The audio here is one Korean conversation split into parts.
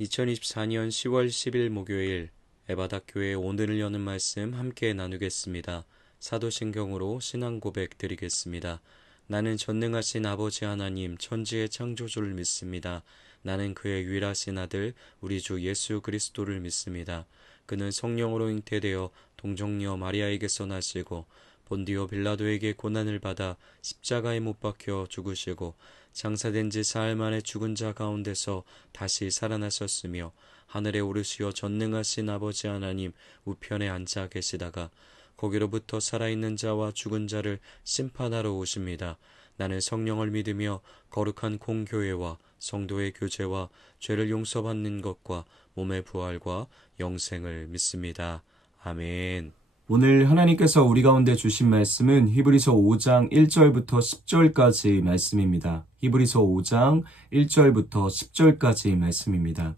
2024년 10월 10일 목요일 에바다교회 오늘을 여는 말씀 함께 나누겠습니다. 사도신경으로 신앙 고백 드리겠습니다. 나는 전능하신 아버지 하나님 천지의 창조주를 믿습니다. 나는 그의 유일하신 아들 우리 주 예수 그리스도를 믿습니다. 그는 성령으로 잉태되어 동정녀 마리아에게서 나시고 본디오 빌라도에게 고난을 받아 십자가에 못 박혀 죽으시고 장사된 지 사흘 만에 죽은 자 가운데서 다시 살아나셨으며 하늘에 오르시어 전능하신 아버지 하나님 우편에 앉아 계시다가 거기로부터 살아있는 자와 죽은 자를 심판하러 오십니다. 나는 성령을 믿으며 거룩한 공교회와 성도의 교제와 죄를 용서받는 것과 몸의 부활과 영생을 믿습니다. 아멘. 오늘 하나님께서 우리 가운데 주신 말씀은 히브리서 5장 1절부터 10절까지 말씀입니다. 히브리서 5장 1절부터 10절까지 말씀입니다.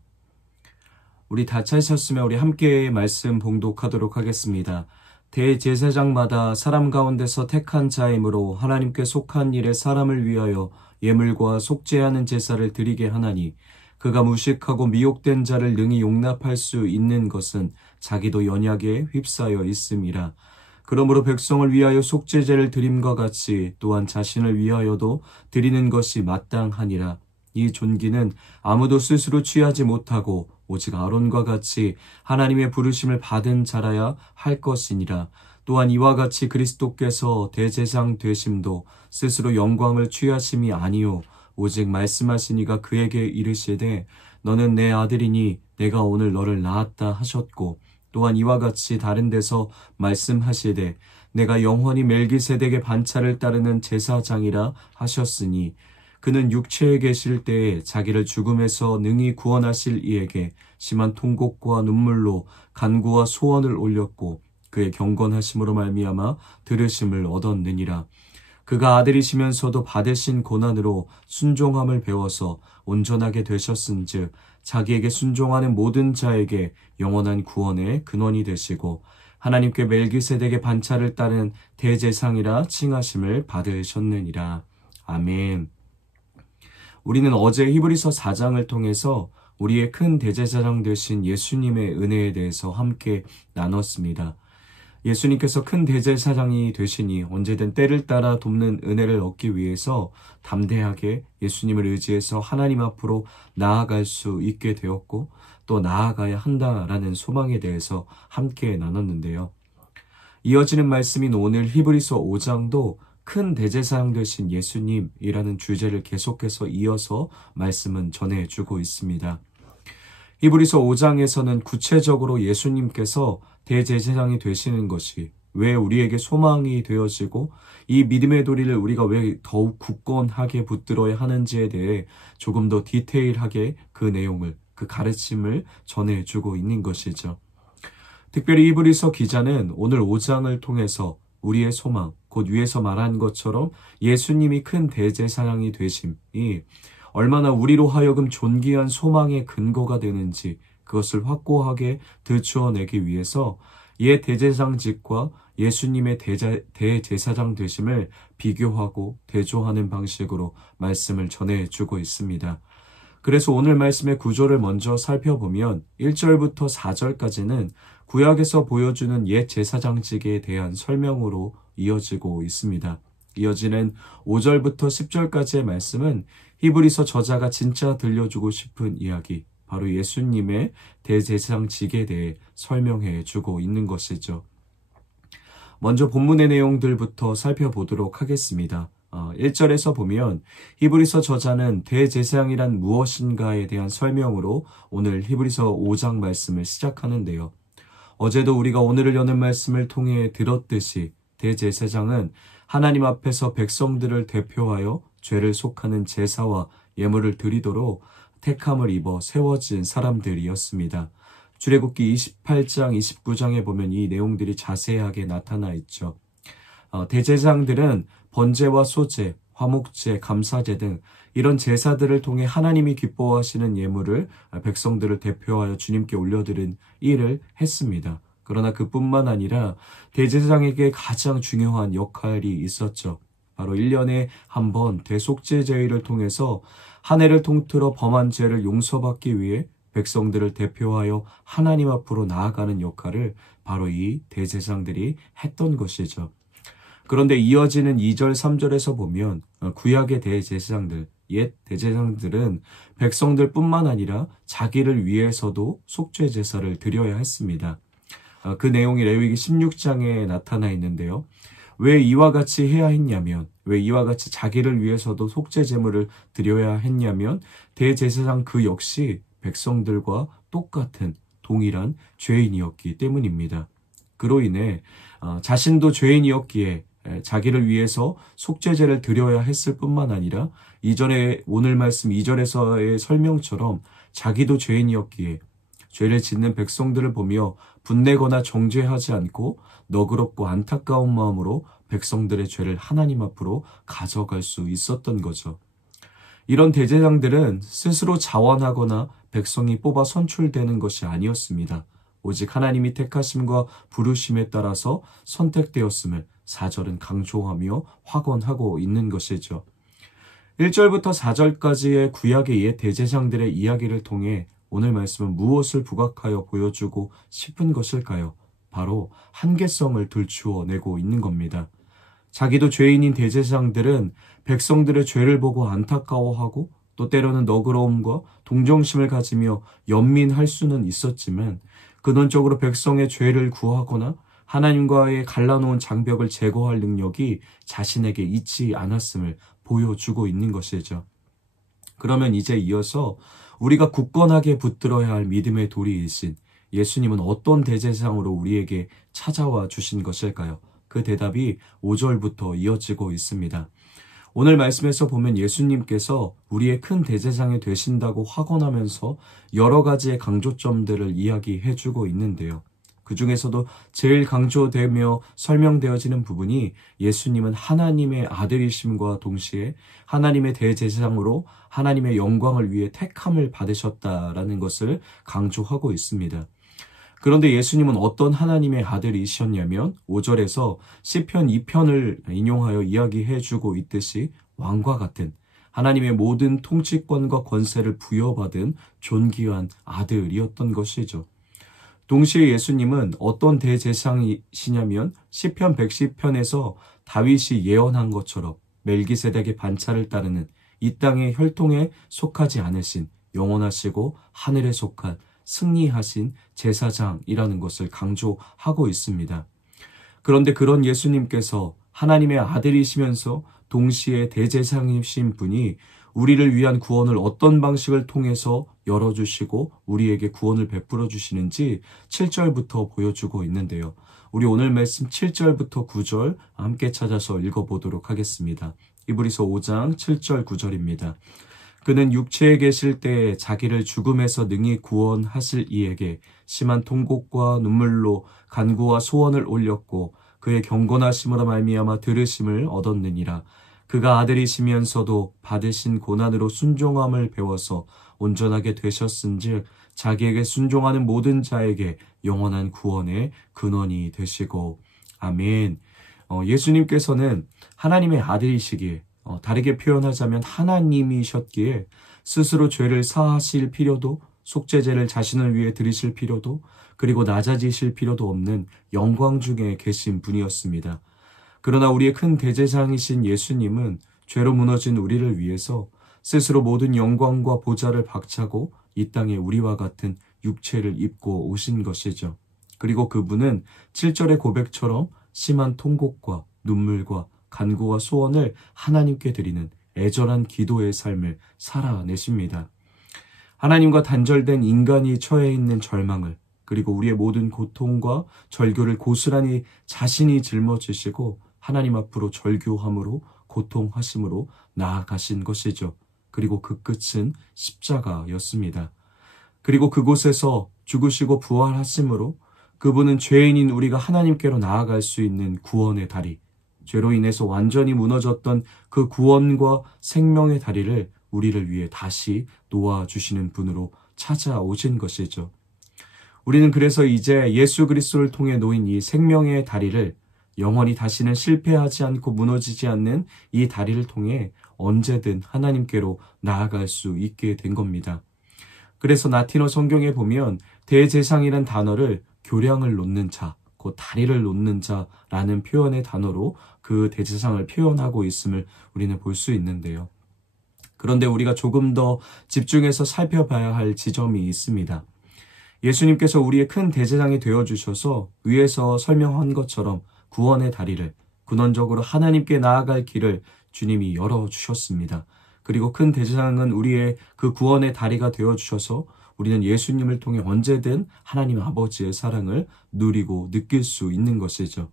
우리 다 찾으셨으면 우리 함께 말씀 봉독하도록 하겠습니다. 대제사장마다 사람 가운데서 택한 자이므로 하나님께 속한 일에 사람을 위하여 예물과 속죄하는 제사를 드리게 하나니 그가 무식하고 미혹된 자를 능히 용납할 수 있는 것은 자기도 연약에 휩싸여 있음이라. 그러므로 백성을 위하여 속죄제를 드림과 같이 또한 자신을 위하여도 드리는 것이 마땅하니라. 이 존귀는 아무도 스스로 취하지 못하고 오직 아론과 같이 하나님의 부르심을 받은 자라야 할 것이니라. 또한 이와 같이 그리스도께서 대제사장 되심도 스스로 영광을 취하심이 아니요 오직 말씀하시니가 그에게 이르시되 너는 내 아들이니 내가 오늘 너를 낳았다 하셨고 또한 이와 같이 다른 데서 말씀하시되 내가 영원히 멜기세덱의 반차를 따르는 제사장이라 하셨으니 그는 육체에 계실 때에 자기를 죽음에서 능히 구원하실 이에게 심한 통곡과 눈물로 간구와 소원을 올렸고 그의 경건하심으로 말미암아 들으심을 얻었느니라. 그가 아들이시면서도 받으신 고난으로 순종함을 배워서 온전하게 되셨은즉 자기에게 순종하는 모든 자에게 영원한 구원의 근원이 되시고 하나님께 멜기세덱의 반차를 따른 대제사장이라 칭하심을 받으셨느니라. 아멘. 우리는 어제 히브리서 4장을 통해서 우리의 큰 대제사장 되신 예수님의 은혜에 대해서 함께 나눴습니다. 예수님께서 큰 대제사장이 되시니 언제든 때를 따라 돕는 은혜를 얻기 위해서 담대하게 예수님을 의지해서 하나님 앞으로 나아갈 수 있게 되었고 또 나아가야 한다라는 소망에 대해서 함께 나눴는데요. 이어지는 말씀인 오늘 히브리서 5장도 큰 대제사장 되신 예수님이라는 주제를 계속해서 이어서 말씀은 전해주고 있습니다. 히브리서 5장에서는 구체적으로 예수님께서 대제사장이 되시는 것이 왜 우리에게 소망이 되어지고 이 믿음의 도리를 우리가 왜 더욱 굳건하게 붙들어야 하는지에 대해 조금 더 디테일하게 그 내용을, 그 가르침을 전해주고 있는 것이죠. 특별히 히브리서 기자는 오늘 5장을 통해서 우리의 소망, 곧 위에서 말한 것처럼 예수님이 큰 대제사장이 되심이 얼마나 우리로 하여금 존귀한 소망의 근거가 되는지 그것을 확고하게 들추어내기 위해서 옛 대제사장직과 예수님의 대제사장 되심을 비교하고 대조하는 방식으로 말씀을 전해주고 있습니다. 그래서 오늘 말씀의 구조를 먼저 살펴보면 1절부터 4절까지는 구약에서 보여주는 옛 제사장직에 대한 설명으로 이어지고 있습니다. 이어지는 5절부터 10절까지의 말씀은 히브리서 저자가 진짜 들려주고 싶은 이야기, 바로 예수님의 대제사장직에 대해 설명해 주고 있는 것이죠. 먼저 본문의 내용들부터 살펴보도록 하겠습니다. 1절에서 보면 히브리서 저자는 대제사장이란 무엇인가에 대한 설명으로 오늘 히브리서 5장 말씀을 시작하는데요. 어제도 우리가 오늘을 여는 말씀을 통해 들었듯이 대제사장은 하나님 앞에서 백성들을 대표하여 죄를 속하는 제사와 예물을 드리도록 택함을 입어 세워진 사람들이었습니다. 출애굽기 28장, 29장에 보면 이 내용들이 자세하게 나타나 있죠. 대제사장들은 번제와 소제, 화목제, 감사제 등 이런 제사들을 통해 하나님이 기뻐하시는 예물을 백성들을 대표하여 주님께 올려드린 일을 했습니다. 그러나 그뿐만 아니라 대제사장에게 가장 중요한 역할이 있었죠. 바로 1년에 한 번 대속죄제의를 통해서 한 해를 통틀어 범한 죄를 용서받기 위해 백성들을 대표하여 하나님 앞으로 나아가는 역할을 바로 이 대제사장들이 했던 것이죠. 그런데 이어지는 2절, 3절에서 보면 구약의 대제사장들, 옛 대제사장들은 백성들뿐만 아니라 자기를 위해서도 속죄 제사를 드려야 했습니다. 그 내용이 레위기 16장에 나타나 있는데요. 왜 이와 같이 해야 했냐면, 왜 이와 같이 자기를 위해서도 속죄 제물을 드려야 했냐면 대제사장 그 역시 백성들과 똑같은 동일한 죄인이었기 때문입니다. 그로 인해 자신도 죄인이었기에 자기를 위해서 속죄제를 드려야 했을 뿐만 아니라 이전에 오늘 말씀 2절에서의 설명처럼 자기도 죄인이었기에 죄를 짓는 백성들을 보며 분내거나 정죄하지 않고 너그럽고 안타까운 마음으로 백성들의 죄를 하나님 앞으로 가져갈 수 있었던 거죠. 이런 대제사장들은 스스로 자원하거나 백성이 뽑아 선출되는 것이 아니었습니다. 오직 하나님이 택하심과 부르심에 따라서 선택되었음을 4절은 강조하며 확언하고 있는 것이죠. 1절부터 4절까지의 구약의 옛 대제사장들의 이야기를 통해 오늘 말씀은 무엇을 부각하여 보여주고 싶은 것일까요? 바로 한계성을 들추어내고 있는 겁니다. 자기도 죄인인 대제사장들은 백성들의 죄를 보고 안타까워하고 또 때로는 너그러움과 동정심을 가지며 연민할 수는 있었지만 근원적으로 백성의 죄를 구하거나 하나님과의 갈라놓은 장벽을 제거할 능력이 자신에게 있지 않았음을 보여주고 있는 것이죠. 그러면 이제 이어서 우리가 굳건하게 붙들어야 할 믿음의 도리이신 예수님은 어떤 대제사장으로 우리에게 찾아와 주신 것일까요? 그 대답이 5절부터 이어지고 있습니다. 오늘 말씀에서 보면 예수님께서 우리의 큰 대제사장이 되신다고 확언하면서 여러 가지의 강조점들을 이야기해주고 있는데요. 그 중에서도 제일 강조되며 설명되어지는 부분이 예수님은 하나님의 아들이심과 동시에 하나님의 대제사장으로 하나님의 영광을 위해 택함을 받으셨다라는 것을 강조하고 있습니다. 그런데 예수님은 어떤 하나님의 아들이셨냐면 5절에서 시편 2편을 인용하여 이야기해주고 있듯이 왕과 같은 하나님의 모든 통치권과 권세를 부여받은 존귀한 아들이었던 것이죠. 동시에 예수님은 어떤 대제사장이시냐면 시편 110편에서 다윗이 예언한 것처럼 멜기세덱의 반차를 따르는 이 땅의 혈통에 속하지 않으신 영원하시고 하늘에 속한 승리하신 제사장이라는 것을 강조하고 있습니다. 그런데 그런 예수님께서 하나님의 아들이시면서 동시에 대제사장이신 분이 우리를 위한 구원을 어떤 방식을 통해서 열어주시고 우리에게 구원을 베풀어 주시는지 7절부터 보여주고 있는데요. 우리 오늘 말씀 7절부터 9절 함께 찾아서 읽어보도록 하겠습니다. 히브리서 5장 7절 9절입니다. 그는 육체에 계실 때에 자기를 죽음에서 능히 구원하실 이에게 심한 통곡과 눈물로 간구와 소원을 올렸고 그의 경건하심으로 말미암아 들으심을 얻었느니라. 그가 아들이시면서도 받으신 고난으로 순종함을 배워서 온전하게 되셨은즉 자기에게 순종하는 모든 자에게 영원한 구원의 근원이 되시고. 아멘. 예수님께서는 하나님의 아들이시기에 다르게 표현하자면 하나님이셨기에 스스로 죄를 사하실 필요도 속죄제를 자신을 위해 드리실 필요도 그리고 낮아지실 필요도 없는 영광 중에 계신 분이었습니다. 그러나 우리의 큰 대제사장이신 예수님은 죄로 무너진 우리를 위해서 스스로 모든 영광과 보좌를 박차고 이 땅에 우리와 같은 육체를 입고 오신 것이죠. 그리고 그분은 7절의 고백처럼 심한 통곡과 눈물과 간구와 소원을 하나님께 드리는 애절한 기도의 삶을 살아내십니다. 하나님과 단절된 인간이 처해 있는 절망을 그리고 우리의 모든 고통과 절규를 고스란히 자신이 짊어지시고 하나님 앞으로 절규함으로 고통하심으로 나아가신 것이죠. 그리고 그 끝은 십자가였습니다. 그리고 그곳에서 죽으시고 부활하심으로 그분은 죄인인 우리가 하나님께로 나아갈 수 있는 구원의 다리, 죄로 인해서 완전히 무너졌던 그 구원과 생명의 다리를 우리를 위해 다시 놓아주시는 분으로 찾아오신 것이죠. 우리는 그래서 이제 예수 그리스도를 통해 놓인 이 생명의 다리를 영원히 다시는 실패하지 않고 무너지지 않는 이 다리를 통해 언제든 하나님께로 나아갈 수 있게 된 겁니다. 그래서 라틴어 성경에 보면 대제사장이란 단어를 교량을 놓는 자, 그 다리를 놓는 자라는 표현의 단어로 그 대제사장을 표현하고 있음을 우리는 볼 수 있는데요. 그런데 우리가 조금 더 집중해서 살펴봐야 할 지점이 있습니다. 예수님께서 우리의 큰 대제사장이 되어주셔서 위에서 설명한 것처럼 구원의 다리를, 근원적으로 하나님께 나아갈 길을 주님이 열어주셨습니다. 그리고 큰 대제사장은 우리의 그 구원의 다리가 되어주셔서 우리는 예수님을 통해 언제든 하나님 아버지의 사랑을 누리고 느낄 수 있는 것이죠.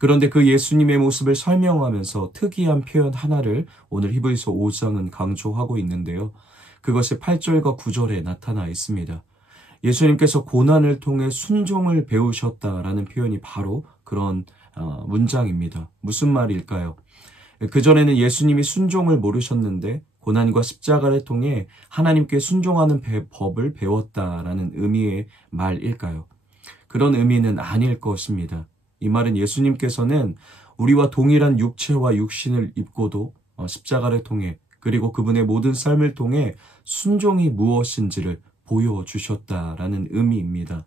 그런데 그 예수님의 모습을 설명하면서 특이한 표현 하나를 오늘 히브리서 5장은 강조하고 있는데요. 그것이 8절과 9절에 나타나 있습니다. 예수님께서 고난을 통해 순종을 배우셨다라는 표현이 바로 그런 문장입니다. 무슨 말일까요? 그전에는 예수님이 순종을 모르셨는데 고난과 십자가를 통해 하나님께 순종하는 법을 배웠다라는 의미의 말일까요? 그런 의미는 아닐 것입니다. 이 말은 예수님께서는 우리와 동일한 육체와 육신을 입고도 십자가를 통해 그리고 그분의 모든 삶을 통해 순종이 무엇인지를 보여주셨다라는 의미입니다.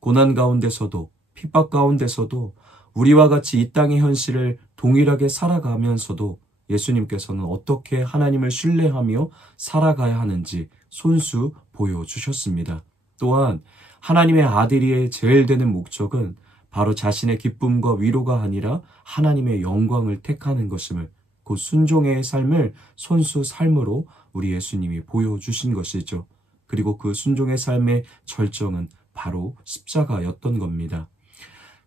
고난 가운데서도 핍박 가운데서도 우리와 같이 이 땅의 현실을 동일하게 살아가면서도 예수님께서는 어떻게 하나님을 신뢰하며 살아가야 하는지 손수 보여주셨습니다. 또한 하나님의 아들이 제일 되는 목적은 바로 자신의 기쁨과 위로가 아니라 하나님의 영광을 택하는 것임을, 그 순종의 삶을 손수 삶으로 우리 예수님이 보여주신 것이죠. 그리고 그 순종의 삶의 절정은 바로 십자가였던 겁니다.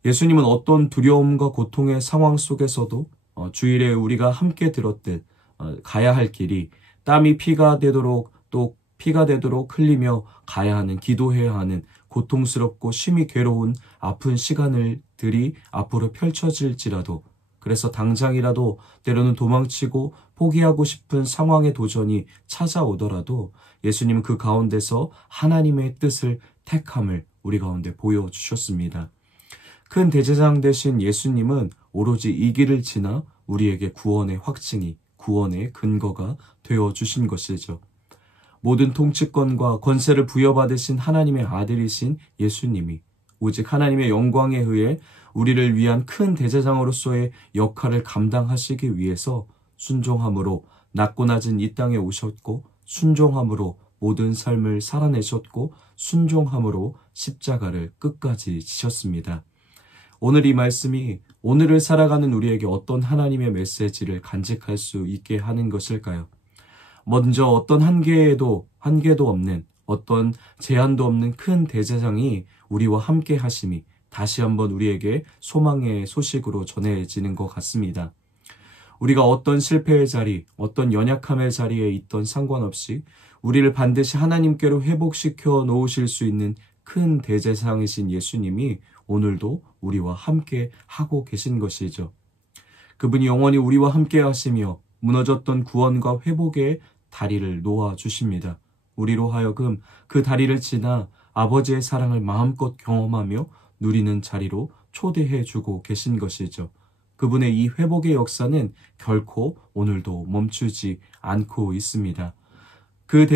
예수님은 어떤 두려움과 고통의 상황 속에서도 주일에 우리가 함께 들었듯 가야 할 길이 땀이 피가 되도록 또 피가 되도록 흘리며 가야 하는, 기도해야 하는 고통스럽고 심히 괴로운 아픈 시간들이 앞으로 펼쳐질지라도, 그래서 당장이라도 때로는 도망치고 포기하고 싶은 상황의 도전이 찾아오더라도 예수님은 그 가운데서 하나님의 뜻을 택함을 우리 가운데 보여주셨습니다. 큰 대제사장 되신 예수님은 오로지 이 길을 지나 우리에게 구원의 확증이, 구원의 근거가 되어주신 것이죠. 모든 통치권과 권세를 부여받으신 하나님의 아들이신 예수님이 오직 하나님의 영광에 의해 우리를 위한 큰 대제사장으로서의 역할을 감당하시기 위해서 순종함으로 낮고 낮은 이 땅에 오셨고, 순종함으로 모든 삶을 살아내셨고, 순종함으로 십자가를 끝까지 지셨습니다. 오늘 이 말씀이 오늘을 살아가는 우리에게 어떤 하나님의 메시지를 간직할 수 있게 하는 것일까요? 먼저 어떤 한계도 없는, 어떤 제한도 없는 큰 대제사장이 우리와 함께 하심이 다시 한번 우리에게 소망의 소식으로 전해지는 것 같습니다. 우리가 어떤 실패의 자리, 어떤 연약함의 자리에 있던 상관없이 우리를 반드시 하나님께로 회복시켜 놓으실 수 있는 큰 대제사장이신 예수님이 오늘도 우리와 함께 하고 계신 것이죠. 그분이 영원히 우리와 함께 하시며 무너졌던 구원과 회복의 다리를 놓아주십니다. 우리로 하여금 그 다리를 지나 아버지의 사랑을 마음껏 경험하며 누리는 자리로 초대해주고 계신 것이죠. 그분의 이 회복의 역사는 결코 오늘도 멈추지 않고 있습니다. 그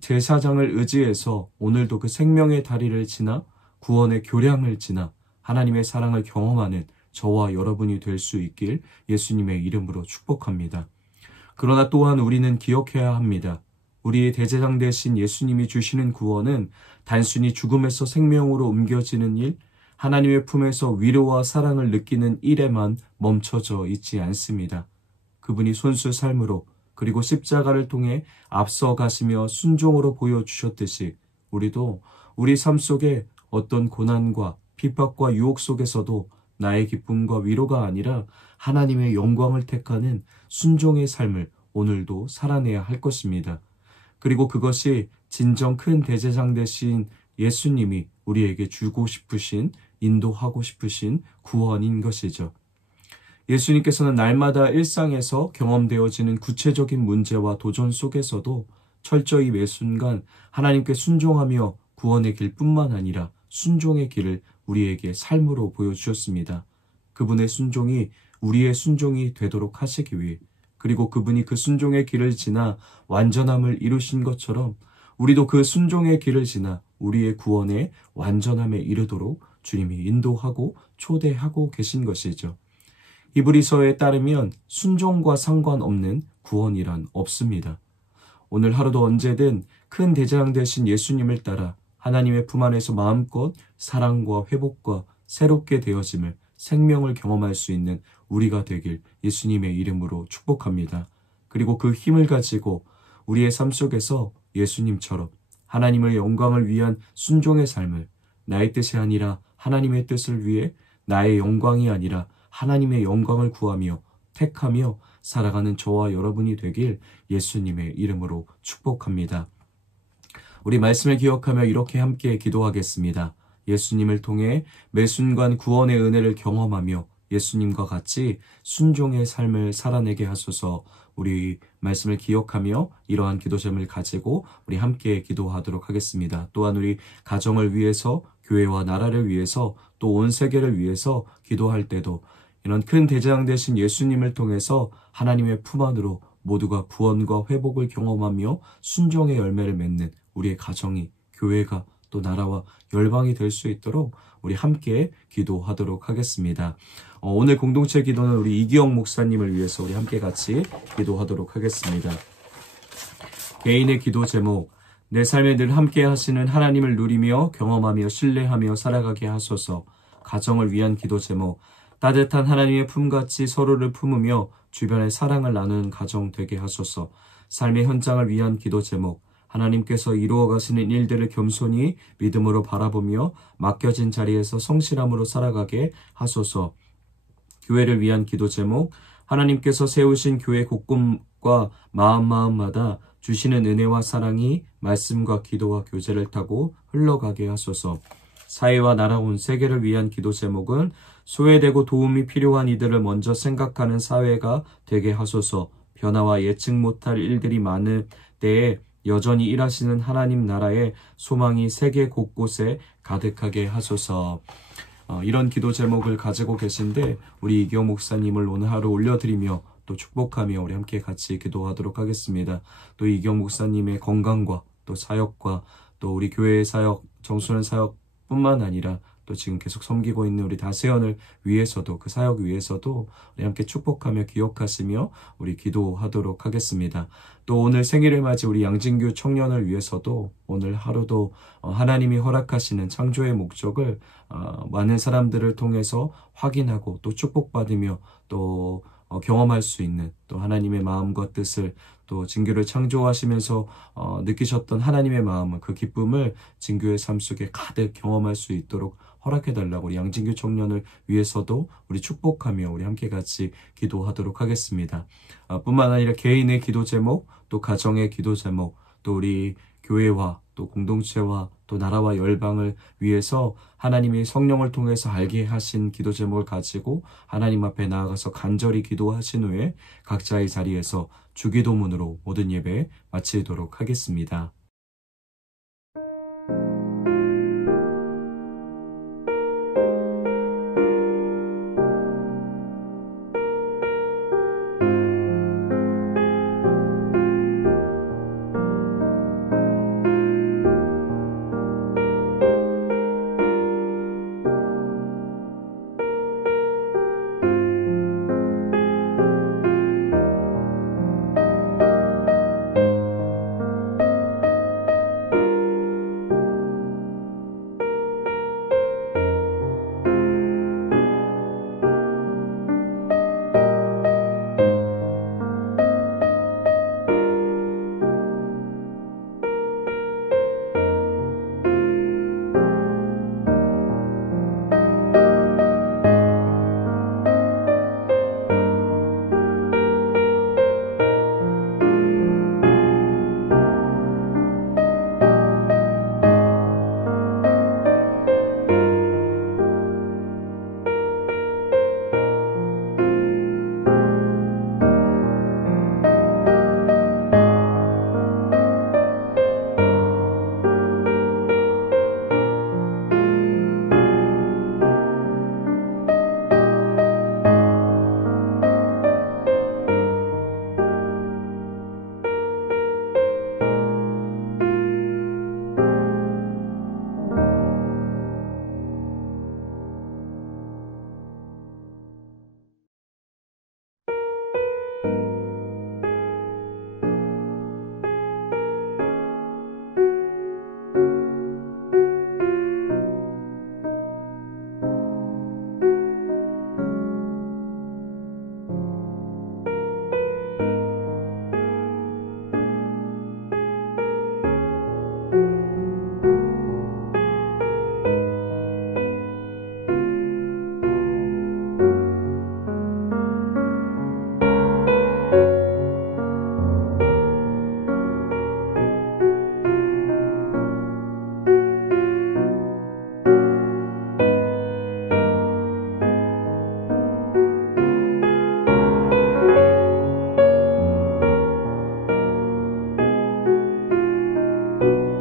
제사장을 의지해서 오늘도 그 생명의 다리를 지나 구원의 교량을 지나 하나님의 사랑을 경험하는 저와 여러분이 될 수 있길 예수님의 이름으로 축복합니다. 그러나 또한 우리는 기억해야 합니다. 우리의 대제사장 되신 예수님이 주시는 구원은 단순히 죽음에서 생명으로 옮겨지는 일, 하나님의 품에서 위로와 사랑을 느끼는 일에만 멈춰져 있지 않습니다. 그분이 손수 삶으로 그리고 십자가를 통해 앞서가시며 순종으로 보여주셨듯이 우리도 우리 삶 속에 어떤 고난과 핍박과 유혹 속에서도 나의 기쁨과 위로가 아니라 하나님의 영광을 택하는 순종의 삶을 오늘도 살아내야 할 것입니다. 그리고 그것이 진정 큰 대제사장 되신 예수님이 우리에게 주고 싶으신, 인도하고 싶으신 구원인 것이죠. 예수님께서는 날마다 일상에서 경험되어지는 구체적인 문제와 도전 속에서도 철저히 매 순간 하나님께 순종하며 구원의 길뿐만 아니라 순종의 길을 우리에게 삶으로 보여주셨습니다. 그분의 순종이 우리의 순종이 되도록 하시기 위해, 그리고 그분이 그 순종의 길을 지나 완전함을 이루신 것처럼 우리도 그 순종의 길을 지나 우리의 구원의 완전함에 이르도록 주님이 인도하고 초대하고 계신 것이죠. 히브리서에 따르면 순종과 상관없는 구원이란 없습니다. 오늘 하루도 언제든 큰 대장 되신 예수님을 따라 하나님의 품 안에서 마음껏 사랑과 회복과 새롭게 되어짐을, 생명을 경험할 수 있는 우리가 되길 예수님의 이름으로 축복합니다. 그리고 그 힘을 가지고 우리의 삶 속에서 예수님처럼 하나님의 영광을 위한 순종의 삶을, 나의 뜻이 아니라 하나님의 뜻을 위해 나의 영광이 아니라 하나님의 영광을 구하며 택하며 살아가는 저와 여러분이 되길 예수님의 이름으로 축복합니다. 우리 말씀을 기억하며 이렇게 함께 기도하겠습니다. 예수님을 통해 매 순간 구원의 은혜를 경험하며 예수님과 같이 순종의 삶을 살아내게 하소서. 우리 말씀을 기억하며 이러한 기도 제목을 가지고 우리 함께 기도하도록 하겠습니다. 또한 우리 가정을 위해서, 교회와 나라를 위해서, 또 온 세계를 위해서 기도할 때도 이런 큰 대장 되신 예수님을 통해서 하나님의 품 안으로 모두가 구원과 회복을 경험하며 순종의 열매를 맺는 우리의 가정이, 교회가, 또 나라와 열방이 될 수 있도록 우리 함께 기도하도록 하겠습니다. 오늘 공동체 기도는 우리 이기영 목사님을 위해서 우리 함께 같이 기도하도록 하겠습니다. 개인의 기도 제목, 내 삶에 늘 함께 하시는 하나님을 누리며 경험하며 신뢰하며 살아가게 하소서. 가정을 위한 기도 제목, 따뜻한 하나님의 품같이 서로를 품으며 주변에 사랑을 나누는 가정 되게 하소서. 삶의 현장을 위한 기도 제목, 하나님께서 이루어 가시는 일들을 겸손히 믿음으로 바라보며 맡겨진 자리에서 성실함으로 살아가게 하소서. 교회를 위한 기도 제목, 하나님께서 세우신 교회 곳곳과 마음마다 주시는 은혜와 사랑이 말씀과 기도와 교제를 타고 흘러가게 하소서. 사회와 나라 온 세계를 위한 기도 제목은 소외되고 도움이 필요한 이들을 먼저 생각하는 사회가 되게 하소서. 변화와 예측 못할 일들이 많을 때에 여전히 일하시는 하나님 나라의 소망이 세계 곳곳에 가득하게 하소서. 이런 기도 제목을 가지고 계신데 우리 이기영 목사님을 오늘 하루 올려드리며 또 축복하며 우리 함께 같이 기도하도록 하겠습니다. 또 이기영 목사님의 건강과 또 사역과 또 우리 교회의 사역, 정순환 사역뿐만 아니라 또 지금 계속 섬기고 있는 우리 다세연을 위해서도, 그 사역 위해서도 우리 함께 축복하며 기억하시며 우리 기도하도록 하겠습니다. 또 오늘 생일을 맞이 우리 양진규 청년을 위해서도 오늘 하루도 하나님이 허락하시는 창조의 목적을 많은 사람들을 통해서 확인하고 또 축복받으며 또 경험할 수 있는, 또 하나님의 마음과 뜻을, 또 진규를 창조하시면서 느끼셨던 하나님의 마음을, 그 기쁨을 진규의 삶 속에 가득 경험할 수 있도록 허락해달라고 우리 양진규 청년을 위해서도 우리 축복하며 우리 함께 같이 기도하도록 하겠습니다. 뿐만 아니라 개인의 기도 제목, 또 가정의 기도 제목, 또 우리 교회와 또 공동체와 또 나라와 열방을 위해서 하나님이 성령을 통해서 알게 하신 기도 제목을 가지고 하나님 앞에 나아가서 간절히 기도하신 후에 각자의 자리에서 주기도문으로 모든 예배 마치도록 하겠습니다. 주